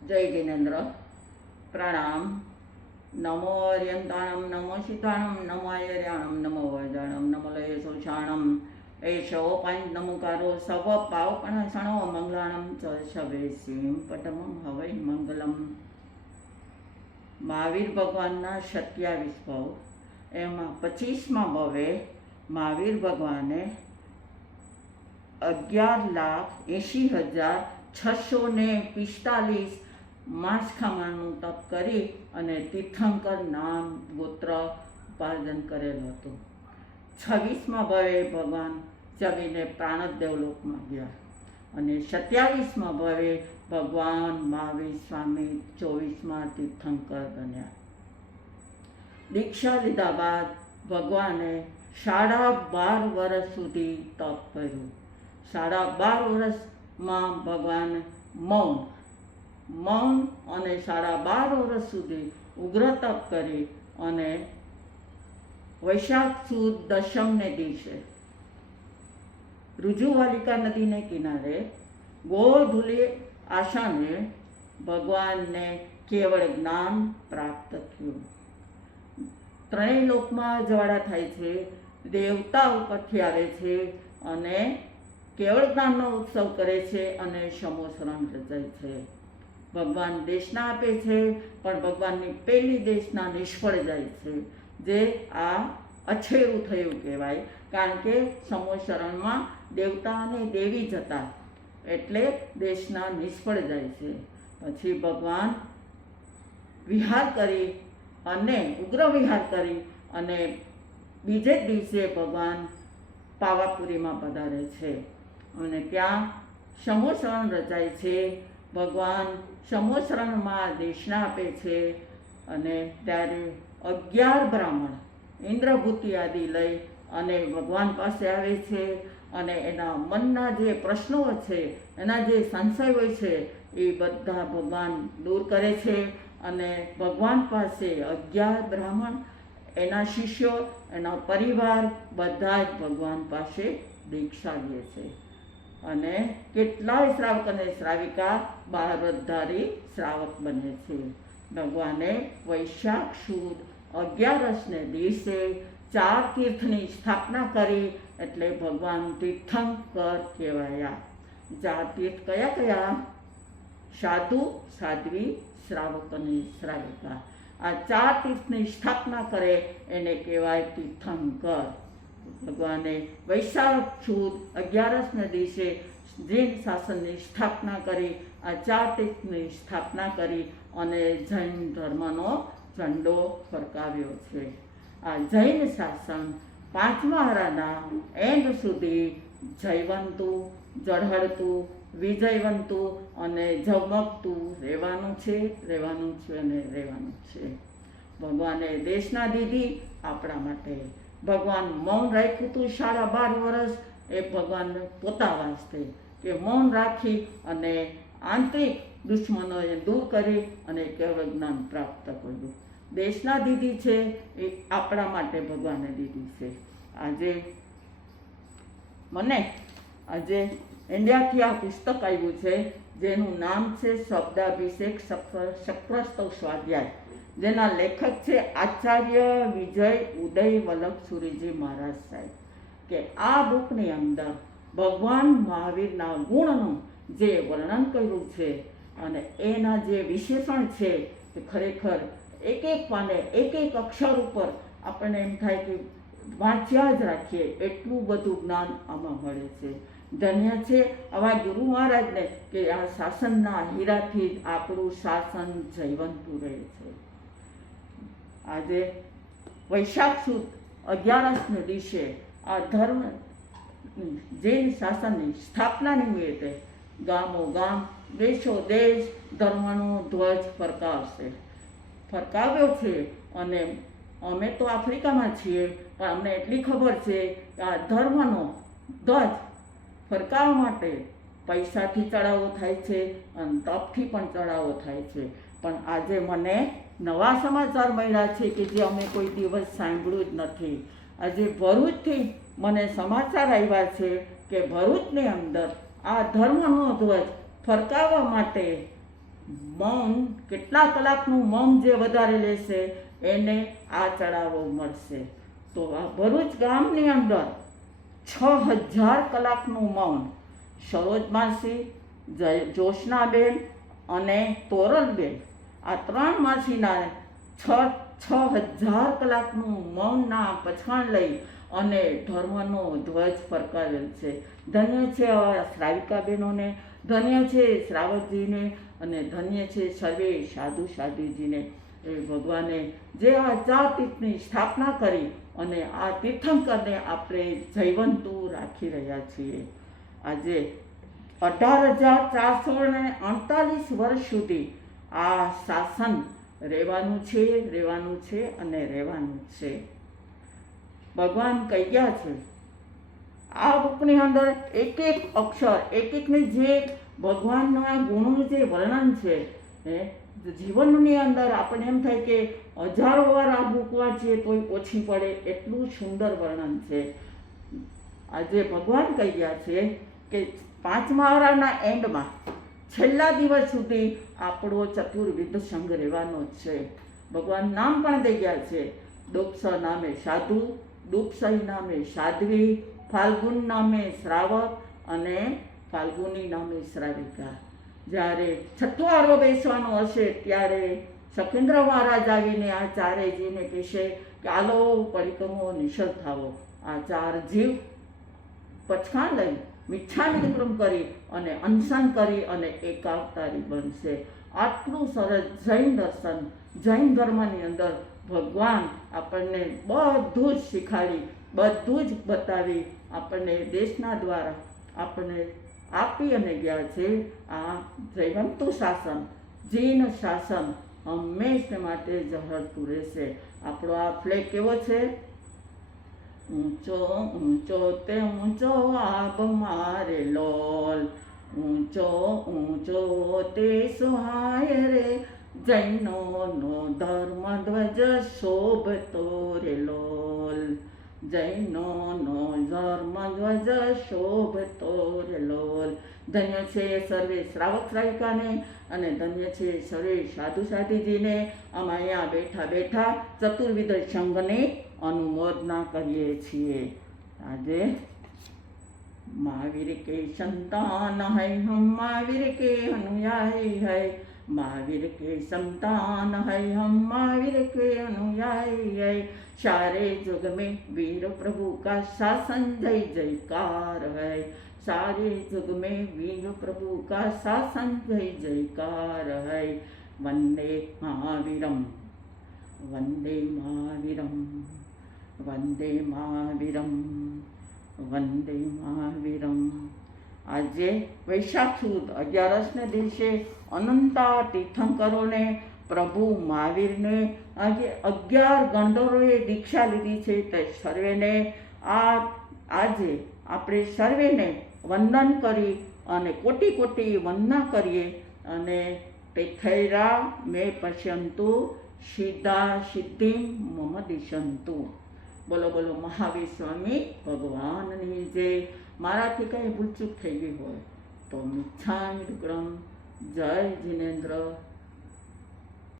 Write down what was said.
जय जिनेन्द्र। प्रणाम। नमो अर्यन्ताणं नमो सीताणं नमो आयर्याणं नमो वैजाणं नमो लये शोषाणं एषो पाञ्च नमुकारो सव पावपणसणो मंगलाणं च शवेसीं पटमं हवै मंगलम। महावीर भगवानना 27 भाव, एमां 25मां भावे महावीर भगवाने 11,80,645 मास खाવાનું તપ કરી અને તીર્થંકર નામ ગોત્ર ઉપાર્જન કરેલું હતું। 26મા ભાવે ભગવાન ચવીને પ્રાણદેવ લોકમાં ગયા અને 27મા ભાવે ભગવાન મહાવીર સ્વામી 24મા તીર્થંકર બન્યા। દીક્ષા લીધા બાદ ભગવાને 12.5 વર્ષ સુધી તપ કર્યું। 12.5 વર્ષમાં ભગવાન મૌન અને 12.5 વર્ષ સુધી ઉગ્ર તપ કરી અને વૈશાખ સુદ દશમને દિવસે ઋજુવાલિકા નદીને કિનારે ગોધુલી આશાને ભગવાનને કેવળ જ્ઞાન પ્રાપ્ત થયું। ત્રણેય લોકમાં જ્વાળા થાય છે, દેવતા ઉપરથી આવે છે અને કેવળ જ્ઞાનનો ઉત્સવ કરે છે અને સમોસરણ રચાય છે। ભગવાન દેશના આપે છે પણ ભગવાનની પહેલી દેશના નિષ્ફળ જાય છે, જે આ અછેરું થયું કહેવાય। કારણ કે સમોસરણમાં દેવતા અને દેવી જતા એટલે દેશના નિષ્ફળ જાય છે। પછી ભગવાન વિહાર કરી અને ઉગ્ર વિહાર કરી અને બીજે જ દિવસે ભગવાન પાવાપુરીમાં પધારે છે અને ત્યાં સમોસરણ રચાય છે। ભગવાન સમોસરણમાં દેશના આપે છે અને ત્યારે 11 બ્રાહ્મણ ઇન્દ્રભૂતિ આદિ લઈ અને ભગવાન પાસે આવે છે અને એના મનના જે પ્રશ્નો છે, એના જે સંશય હોય છે એ બધા ભગવાન દૂર કરે છે અને ભગવાન પાસે 11 બ્રાહ્મણ, એના શિષ્યો, એના પરિવાર બધા જ ભગવાન પાસે દીક્ષા લે છે અને કેટલાય શ્રાવક અને શ્રાવિકા ભારતધારી શ્રાવક બને છે। ભગવાને વૈશાખ સુદ 11ને દિવસે 4 તીર્થની સ્થાપના કરી એટલે ભગવાન તીર્થંકર કહેવાયા। 4 તીર્થ કયા કયા? સાધુ, સાધ્વી, શ્રાવક અને શ્રાવિકા। આ 4 તીર્થની સ્થાપના કરે એને કહેવાય તીર્થંકર। ભગવાને વૈશાખ સુદ 11ને દિવસે જૈન શાસનની સ્થાપના કરી, આ 4 તીર્થની સ્થાપના કરી અને જૈન ધર્મનો ઝંડો ફરકાવ્યો છે। આ જૈન શાસન 5મા હરાના એન્ડ સુધી જયવંતું, ઝળહળતું, વિજયવંતું અને ઝગમગતું રહેવાનું છે અને રહેવાનું છે। ભગવાને દેશના દીધી આપણા માટે। ભગવાન મૌન રાખ્યું હતું 12.5 વર્ષ, એ ભગવાન પોતા વાસ્તે કે મૌન રાખી અને આંતરિક દુશ્મનોએ દૂર કરી અને કેવળ જ્ઞાન પ્રાપ્ત કર્યું। દેશના દીધી છે એ આપણા માટે ભગવાને દીધી છે। આજે ઇન્ડિયાથી આ પુસ્તક આવ્યું છે જેનું નામ છે શબ્દાભિષેક શક્રસ્તવ સ્વાધ્યાય, જેના લેખક છે આચાર્ય વિજય ઉદય વલ્લભ સુરીજી મહારાજ સાહેબ। કે આ બુકની અંદર ભગવાન મહાવીરના ગુણનું જે વર્ણન કર્યું છે અને એના જે વિશેષણ છે તે ખરેખર એક એક પાને એક એક અક્ષર ઉપર આપણને એમ થાય કે વાંચ્યા જ રાખીએ એટલું બધું જ્ઞાન આમાં મળે છે। ધન્ય છે આવા ગુરુ મહારાજને કે આ શાસનના હીરાથી જ આપણું શાસન જયવંતું રહે છે। આજે વૈશાખ સુદ 11ને દિવસે આ ધર્મ જૈન શાસનની સ્થાપના નિમિત્તે ગામો ગામ, દેશો દેશ ધર્મનો ધ્વજ ફરકાવ્યો છે અને અમે તો આફ્રિકામાં છીએ પણ અમને એટલી ખબર છે કે આ ધર્મનો ધ્વજ ફરકાવવા માટે પૈસાથી ચડાવો થાય છે અને તપથી પણ ચડાવો થાય છે। પણ આજે મને નવા સમાચાર મળ્યા છે કે જે અમે કોઈ દિવસ સાંભળ્યું જ નથી। આજે ભરૂચથી મને સમાચાર આવ્યા છે કે ભરૂચની અંદર આ ધર્મનો ધ્વજ ફરકાવવા માટે મૌન, કેટલા કલાકનું મૌન જે વધારે લેશે એને આ ચડાવો મળશે. તો આ ભરૂચ ગામની અંદર 6000 કલાકનું મૌન સરોજ માસી, જોશનાબેન અને તોરલબેન, આ 3 માસીના 6000 કલાકનું મૌનના પછાણ લઈ અને ધર્મનો ધ્વજ ફરકાવેલ છે. ધન્ય છે શ્રાવિકા બહેનોને, ધન્ય છે શ્રાવકજીને અને ધન્ય છે સર્વે સાધુ સાધુજીને. એ ભગવાને જે આ 4 તીર્થની સ્થાપના કરી અને આ તીર્થંકરને આપણે જયવંતું રાખી રહ્યા છીએ. આજે 18,448 વર્ષ સુધી આ શાસન રહેવાનું છે અને રહેવાનું છે. ભગવાન કહી ગયા છે આ બુકની અંદર એક અક્ષર, એકની જે ભગવાનના ગુણોનું જે વર્ણન છે જીવનની અંદર આપણને એમ થાય કે 1000 વાર આ બુક વાંચીએ તોય ઓછી પડે, એટલું સુંદર વર્ણન છે. આજે ભગવાન કહી ગયા છે કે 5મા વારાના એન્ડમાં છેલ્લા દિવસ સુધી આપણો ચતુર્વિધ સંઘ રહેવાનો જ છે. ભગવાન નામ પણ દઈ ગયા છે. દુપ્સ નામે સાધુ, દુપ્સઈ નામે સાધ્વી, ફાલ્ગુન નામે શ્રાવક અને ફાલ્ગુની નામે શ્રાવિકા. જ્યારે 6થો આરો બેસવાનો હશે ત્યારે સખેન્દ્ર મહારાજ આવીને આ ચારેયજીને કહેશે કે આલો પરિક્રમો નિશલ થાવો. આ 4 જીવ પછાણ લઈ મિચ્છામી દુક્કડમ કરી અને અનશન કરી અને એકાવતારી બનશે. આટલું સરસ જૈન દર્શન, જૈન ધર્મની અંદર ભગવાન આપણને બધું જ શીખાડી, બધું જ બતાવી, આપણને દેશના દ્વારા આપણને આપી અને ગયા છે. આ જયવંતુ શાસન, જૈન શાસન હંમેશા માટે ઝળહળતું રહેશે. આપણો આ ફ્લેગ કેવો છે? ઊંચો ઊંચો તે ઊંચો આબ મારે લોલ, ઊંચો ઊંચો તે સુહાય રે, જૈનોનો ધર્મ ધ્વજ શોભતો રે લોલ, જૈનોનો ધર્મ ધ્વજ શોભતો રે લોલ. ધન્ય છે સર્વે શ્રાવક શ્રાવિકાને અને ધન્ય છે સર્વે સાધુ સાધુજીને. અમે અહીંયા બેઠા બેઠા ચતુર્વિધ સંઘની અનુમોદના કરીએ છીએ. આજે महावीर के संतान है हम, महावीर के अनुयायी है, महावीर के संतान है हम, महावीर के अनुयायी है. सारे जुग में वीर प्रभु का शासन जय जयकार है, सारे जुग में वीर प्रभु का शासन जय जयकार है. वंदे महावीरम, वंदे महावीरम, वंदे महावीरम, વંદે મહાવીરમ. આજે વૈશાખ સુદ 11ને દિવસે અનંતા તીર્થંકરોને, પ્રભુ મહાવીરને આજે 11 ગણધરોએ દીક્ષા લીધી છે. તે સર્વેને આજે આપણે સર્વેને વંદન કરી અને કોટી કોટી વંદના કરીએ. અને તીર્થૈરા મે પશ્યંતુ સિદ્ધા સિદ્ધિમ મમ દિશંતુ. બોલો બોલો મહાવીર સ્વામી ભગવાનની જય. મારાથી કંઈ ભૂલચૂક થઈ ગઈ હોય તો મિચ્છામિ દુક્કડમ. જય જિનેન્દ્ર.